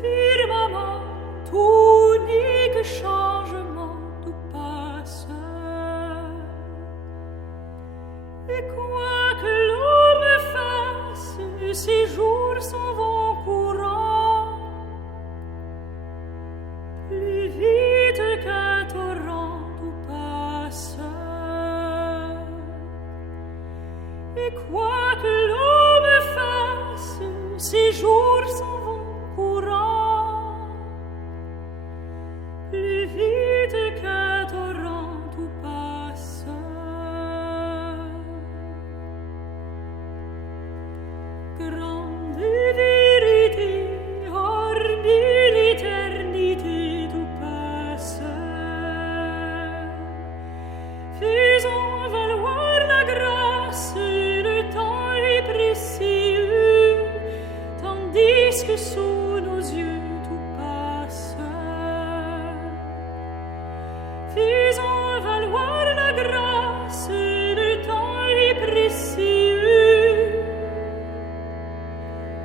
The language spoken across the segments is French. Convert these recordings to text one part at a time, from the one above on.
firmament, tout unique changement, tout passe. Et quoi que l'homme fasse, ces jours s'en vont courant, plus vite qu'un torrent, tout passe. Et quoi que l'homme fasse, ces jours s'en vont courant, plus vite qu'un torrent, tout passe. Grande vérité, hormis l'éternité, tout passe. Faisons valoir la grâce, le temps est précieux, tandis que sous nos yeux tout passe. Faisons valoir la grâce, le temps est précieux,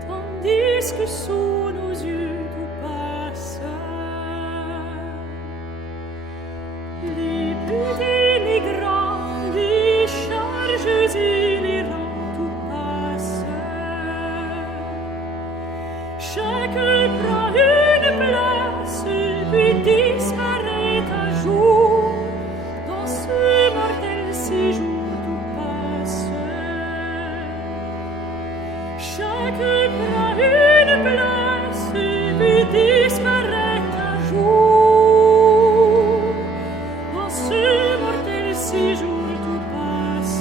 tandis que sous nos yeux tout passe. Les petits, les grands, les charges et les rangs, tout passe. Chacun prend une place, puis disparaît un jour. Dans ce mortel séjour, tout passe. Chacun prend une place, puis disparaît un jour. Dans ce mortel séjour, tout passe.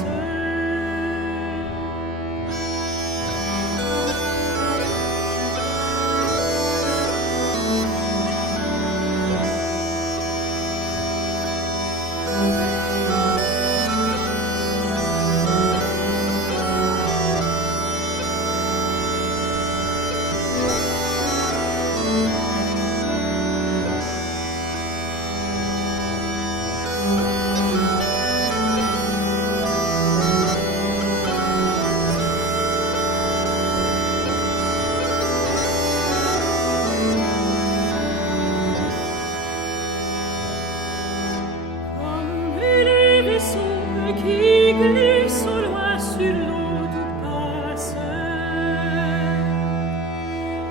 Comme les vaisseaux qui glissent au loin sur l'eau, tout passe.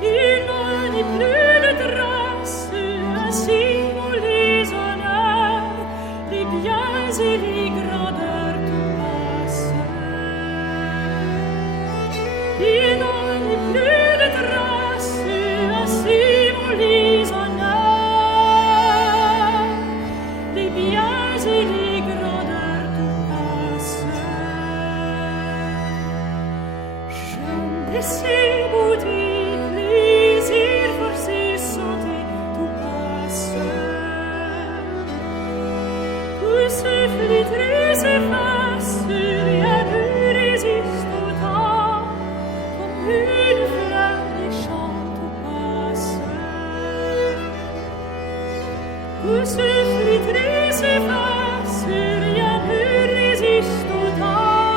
Il n'en est plus de traces, ainsi nous les honneurs, les biens et les grandeurs, tout passe. Il n'en est plus de traces, ainsi nous les honneurs, les biens et les grandeurs, tout passe. J'aime blessé, beauté, plaisir, forcé, santé, tout passe. Tout se flétrit, s'efface, rien ne résiste au temps, comme une fleur des champs, tout passe. Tout se flétrit, s'efface, rien ne résiste au temps,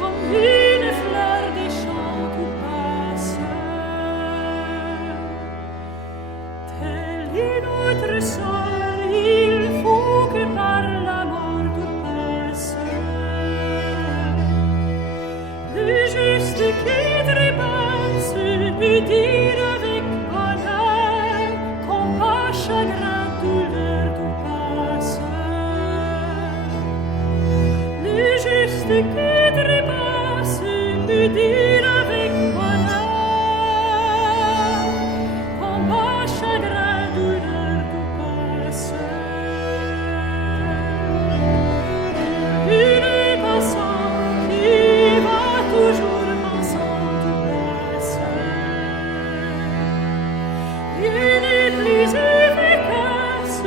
comme une fleur des champs, tout passe. Tel est notre sort, il faut que par la mort tout passe. Le juste qui trépasse peut dire avec bonheur, combat, chagrin, douleur, tout passe. Le juste qui trépasse peut dire avec bonheur, combat, chagrin, douleur, tout passe. Une passant qui va toujours pensant, tout passe. Rien n'est plus efficace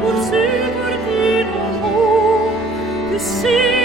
pour supporter nos maux que c'est